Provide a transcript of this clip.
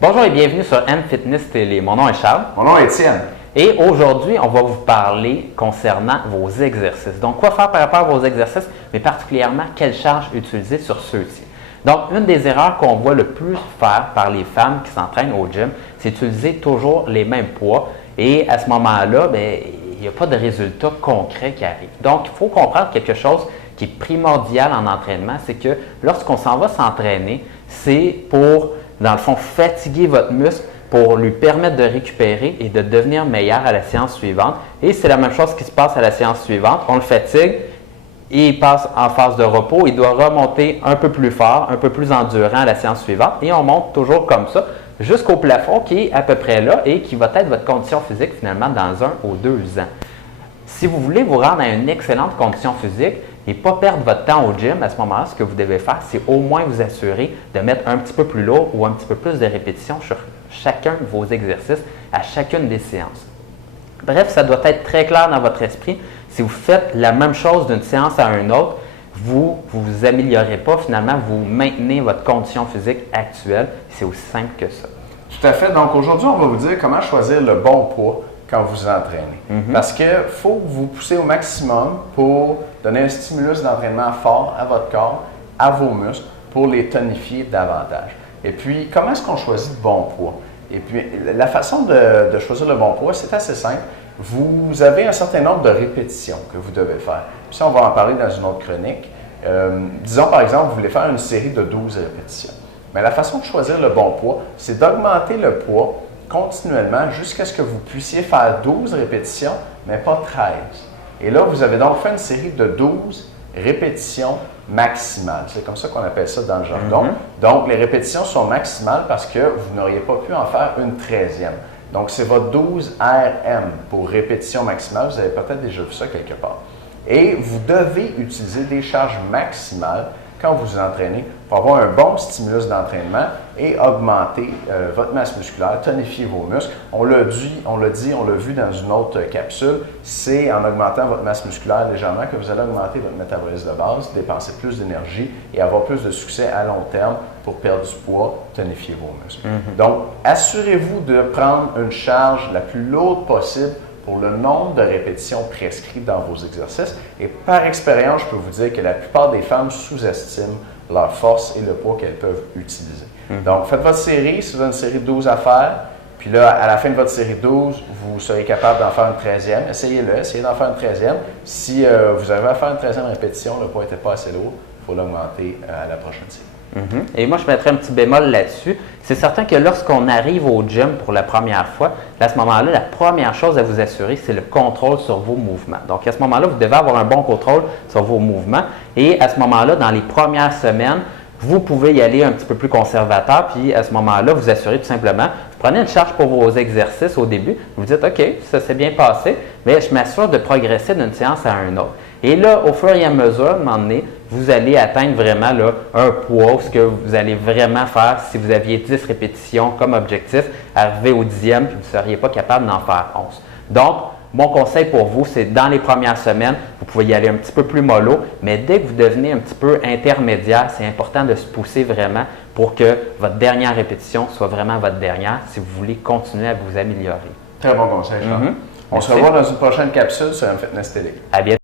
Bonjour et bienvenue sur M-Fitness Télé. Mon nom est Charles. Mon nom est Étienne. Et aujourd'hui, on va vous parler concernant vos exercices. Donc, quoi faire par rapport à vos exercices, mais particulièrement quelle charge utiliser sur ceux-ci. Donc, une des erreurs qu'on voit le plus faire par les femmes qui s'entraînent au gym, c'est d'utiliser toujours les mêmes poids. Et à ce moment-là, il n'y a pas de résultat concret qui arrive. Donc, il faut comprendre quelque chose qui est primordial en entraînement, c'est que lorsqu'on s'en va s'entraîner, c'est pour, dans le fond, fatiguer votre muscle pour lui permettre de récupérer et de devenir meilleur à la séance suivante. Et c'est la même chose qui se passe à la séance suivante. On le fatigue et il passe en phase de repos. Il doit remonter un peu plus fort, un peu plus endurant à la séance suivante. Et on monte toujours comme ça jusqu'au plafond qui est à peu près là et qui va être votre condition physique finalement dans 1 ou 2 ans. Si vous voulez vous rendre à une excellente condition physique et ne pas perdre votre temps au gym, à ce moment-là, ce que vous devez faire, c'est au moins vous assurer de mettre un petit peu plus lourd ou un petit peu plus de répétitions sur chacun de vos exercices à chacune des séances. Bref, ça doit être très clair dans votre esprit. Si vous faites la même chose d'une séance à une autre, vous ne vous améliorez pas. Finalement, vous maintenez votre condition physique actuelle. C'est aussi simple que ça. Tout à fait. Donc aujourd'hui, on va vous dire comment choisir le bon poids quand vous vous entraînez. Parce qu'il faut vous pousser au maximum pour donner un stimulus d'entraînement fort à votre corps, à vos muscles, pour les tonifier davantage. Et puis, comment est-ce qu'on choisit le bon poids? Et puis, la façon de choisir le bon poids, c'est assez simple. Vous avez un certain nombre de répétitions que vous devez faire. Puis ça, on va en parler dans une autre chronique. Disons, par exemple, vous voulez faire une série de 12 répétitions. Mais la façon de choisir le bon poids, c'est d'augmenter le poids continuellement jusqu'à ce que vous puissiez faire 12 répétitions, mais pas 13. Et là, vous avez donc fait une série de 12 répétitions maximales. C'est comme ça qu'on appelle ça dans le jargon. Donc, les répétitions sont maximales parce que vous n'auriez pas pu en faire une 13e. Donc, c'est votre 12 RM pour répétition maximale. Vous avez peut-être déjà vu ça quelque part. Et vous devez utiliser des charges maximales quand vous vous entraînez pour avoir un bon stimulus d'entraînement et augmenter votre masse musculaire, tonifier vos muscles. On l'a vu dans une autre capsule, c'est en augmentant votre masse musculaire légèrement que vous allez augmenter votre métabolisme de base, dépenser plus d'énergie et avoir plus de succès à long terme pour perdre du poids, tonifier vos muscles. Donc, assurez-vous de prendre une charge la plus lourde possible pour le nombre de répétitions prescrites dans vos exercices. Et par expérience, je peux vous dire que la plupart des femmes sous-estiment leur force et le poids qu'elles peuvent utiliser. Donc, faites votre série, si vous avez une série de 12 à faire, puis là, à la fin de votre série 12, vous serez capable d'en faire une 13e. Essayez-le, essayez d'en faire une 13e. Si vous avez à faire une 13e répétition, le poids n'était pas assez lourd, il faut l'augmenter à la prochaine série. Et moi, je mettrais un petit bémol là-dessus. C'est certain que lorsqu'on arrive au gym pour la première fois, à ce moment-là, la première chose à vous assurer, c'est le contrôle sur vos mouvements. Donc, à ce moment-là, vous devez avoir un bon contrôle sur vos mouvements. Et à ce moment-là, dans les premières semaines, vous pouvez y aller un petit peu plus conservateur. Puis, à ce moment-là, vous assurez tout simplement, vous prenez une charge pour vos exercices au début. Vous dites, OK, ça s'est bien passé, mais je m'assure de progresser d'une séance à une autre. Et là, au fur et à mesure, à un moment donné, vous allez atteindre vraiment là, un poids, ce que vous allez vraiment faire si vous aviez 10 répétitions comme objectif, arriver au 10e, puis vous ne seriez pas capable d'en faire 11. Donc, mon conseil pour vous, c'est dans les premières semaines, vous pouvez y aller un petit peu plus mollo, mais dès que vous devenez un petit peu intermédiaire, c'est important de se pousser vraiment pour que votre dernière répétition soit vraiment votre dernière si vous voulez continuer à vous améliorer. Très bon conseil, Charles. On se revoit dans une prochaine capsule sur M-Fitness Télé. À bientôt.